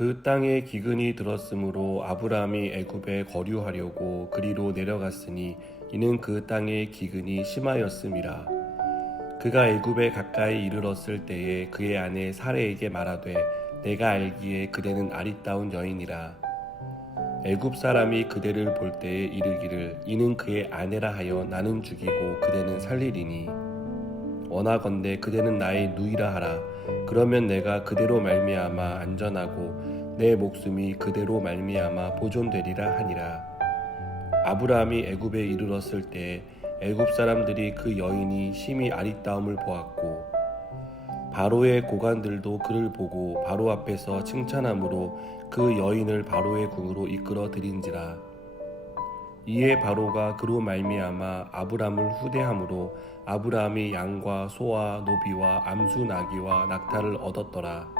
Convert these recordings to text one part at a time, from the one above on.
그 땅에 기근이 들었으므로 아브라함이 애굽에 거류하려고 그리로 내려갔으니 이는 그 땅에 기근이 심하였음이라. 그가 애굽에 가까이 이르렀을 때에 그의 아내 사레에게 말하되 내가 알기에 그대는 아리따운 여인이라. 애굽 사람이 그대를 볼 때에 이르기를 이는 그의 아내라 하여 나는 죽이고 그대는 살리리니 원하건대 그대는 나의 누이라 하라 그러면 내가 그대로 말미암아 안전하고 내 목숨이 그대로 말미암아 보존되리라 하니라. 아브라함이 애굽에 이르렀을 때 애굽 사람들이 그 여인이 심히 아리따움을 보았고 바로의 고관들도 그를 보고 바로 앞에서 칭찬함으로 그 여인을 바로의 궁으로 이끌어 들인지라. 이에 바로가 그로 말미암아 아브람을 후대함으로 아브라함이 양과 소와 노비와 암수 나귀와 낙타를 얻었더라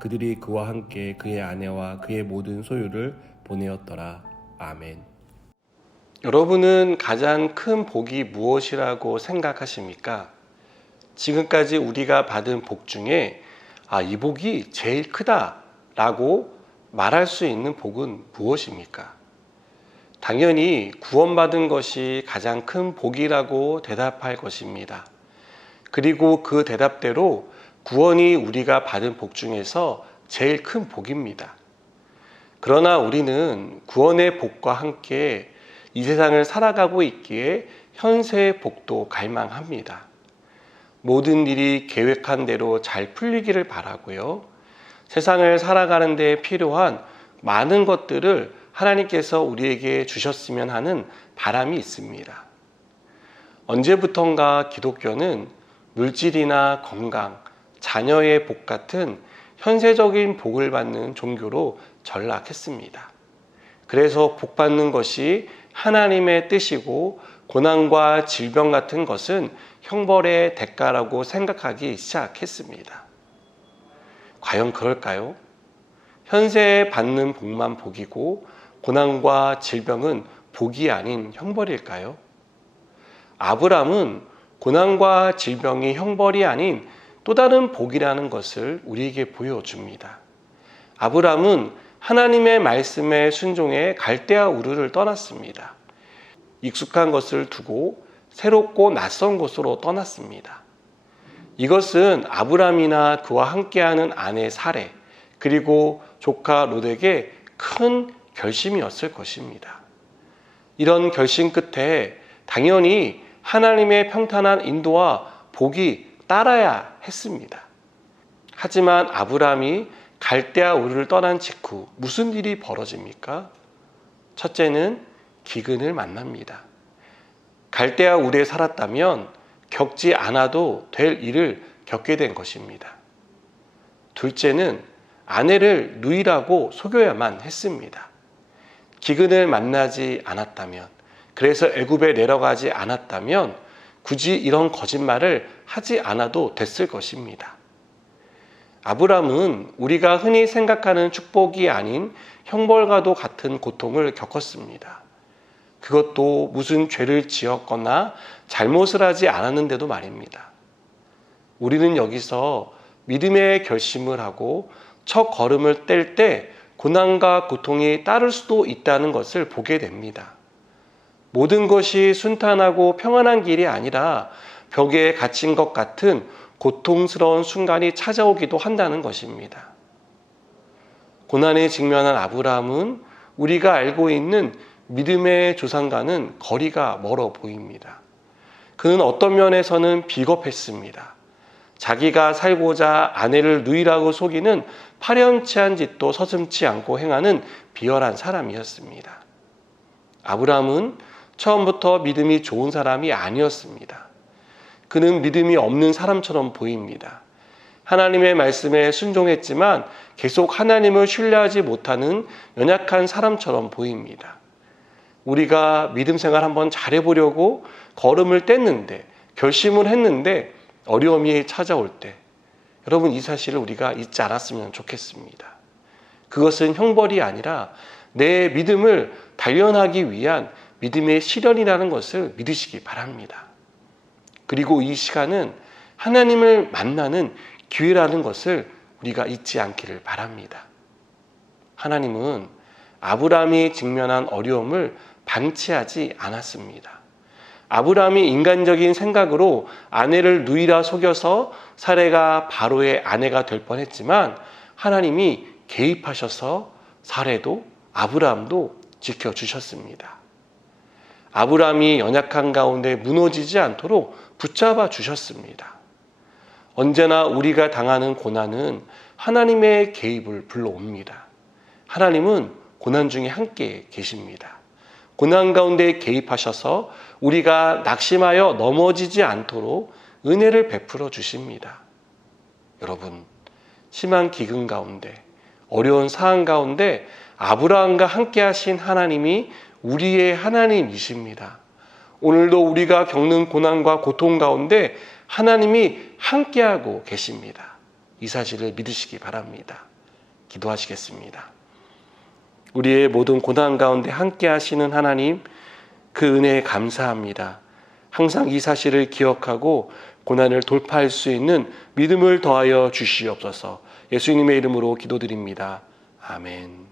그들이 그와 함께 그의 아내와 그의 모든 소유를 보내었더라 아멘 여러분은 가장 큰 복이 무엇이라고 생각하십니까? 지금까지 우리가 받은 복 중에 아, 이 복이 제일 크다라고 말할 수 있는 복은 무엇입니까? 당연히 구원받은 것이 가장 큰 복이라고 대답할 것입니다. 그리고 그 대답대로 구원이 우리가 받은 복 중에서 제일 큰 복입니다. 그러나 우리는 구원의 복과 함께 이 세상을 살아가고 있기에 현세의 복도 갈망합니다. 모든 일이 계획한 대로 잘 풀리기를 바라고요. 세상을 살아가는 데 필요한 많은 것들을 하나님께서 우리에게 주셨으면 하는 바람이 있습니다. 언제부턴가 기독교는 물질이나 건강, 자녀의 복 같은 현세적인 복을 받는 종교로 전락했습니다. 그래서 복 받는 것이 하나님의 뜻이고 고난과 질병 같은 것은 형벌의 대가라고 생각하기 시작했습니다. 과연 그럴까요? 현세에 받는 복만 복이고 고난과 질병은 복이 아닌 형벌일까요? 아브람은 고난과 질병이 형벌이 아닌 또 다른 복이라는 것을 우리에게 보여줍니다. 아브람은 하나님의 말씀에 순종해 갈대아 우르를 떠났습니다. 익숙한 것을 두고 새롭고 낯선 곳으로 떠났습니다. 이것은 아브람이나 그와 함께하는 아내 사례 그리고 조카 롯에게 큰 결심이었을 것입니다. 이런 결심 끝에 당연히 하나님의 평탄한 인도와 복이 따라야 했습니다. 하지만 아브람이 갈대아 우르를 떠난 직후 무슨 일이 벌어집니까? 첫째는 기근을 만납니다. 갈대아 우르에 살았다면 겪지 않아도 될 일을 겪게 된 것입니다. 둘째는 아내를 누이라고 속여야만 했습니다. 기근을 만나지 않았다면, 그래서 애굽에 내려가지 않았다면 굳이 이런 거짓말을 하지 않아도 됐을 것입니다. 아브람은 우리가 흔히 생각하는 축복이 아닌 형벌과도 같은 고통을 겪었습니다. 그것도 무슨 죄를 지었거나 잘못을 하지 않았는데도 말입니다. 우리는 여기서 믿음의 결심을 하고 첫 걸음을 뗄 때 고난과 고통이 따를 수도 있다는 것을 보게 됩니다. 모든 것이 순탄하고 평안한 길이 아니라 벽에 갇힌 것 같은 고통스러운 순간이 찾아오기도 한다는 것입니다. 고난에 직면한 아브라함은 우리가 알고 있는 믿음의 조상과는 거리가 멀어 보입니다. 그는 어떤 면에서는 비겁했습니다. 자기가 살고자 아내를 누이라고 속이는 파렴치한 짓도 서슴치 않고 행하는 비열한 사람이었습니다. 아브라함은 처음부터 믿음이 좋은 사람이 아니었습니다. 그는 믿음이 없는 사람처럼 보입니다. 하나님의 말씀에 순종했지만 계속 하나님을 신뢰하지 못하는 연약한 사람처럼 보입니다. 우리가 믿음 생활 한번 잘해보려고 걸음을 뗐는데, 결심을 했는데, 어려움이 찾아올 때, 여러분 이 사실을 우리가 잊지 않았으면 좋겠습니다. 그것은 형벌이 아니라 내 믿음을 단련하기 위한 믿음의 시련이라는 것을 믿으시기 바랍니다. 그리고 이 시간은 하나님을 만나는 기회라는 것을 우리가 잊지 않기를 바랍니다. 하나님은 아브라함이 직면한 어려움을 방치하지 않았습니다. 아브라함이 인간적인 생각으로 아내를 누이라 속여서 사례가 바로의 아내가 될 뻔했지만 하나님이 개입하셔서 사례도 아브라함도 지켜주셨습니다. 아브라함이 연약한 가운데 무너지지 않도록 붙잡아 주셨습니다. 언제나 우리가 당하는 고난은 하나님의 개입을 불러옵니다. 하나님은 고난 중에 함께 계십니다. 고난 가운데 개입하셔서 우리가 낙심하여 넘어지지 않도록 은혜를 베풀어 주십니다. 여러분, 심한 기근 가운데, 어려운 상황 가운데 아브라함과 함께 하신 하나님이 우리의 하나님이십니다. 오늘도 우리가 겪는 고난과 고통 가운데 하나님이 함께하고 계십니다. 이 사실을 믿으시기 바랍니다. 기도하시겠습니다. 우리의 모든 고난 가운데 함께 하시는 하나님, 그 은혜에 감사합니다. 항상 이 사실을 기억하고 고난을 돌파할 수 있는 믿음을 더하여 주시옵소서 예수님의 이름으로 기도드립니다. 아멘.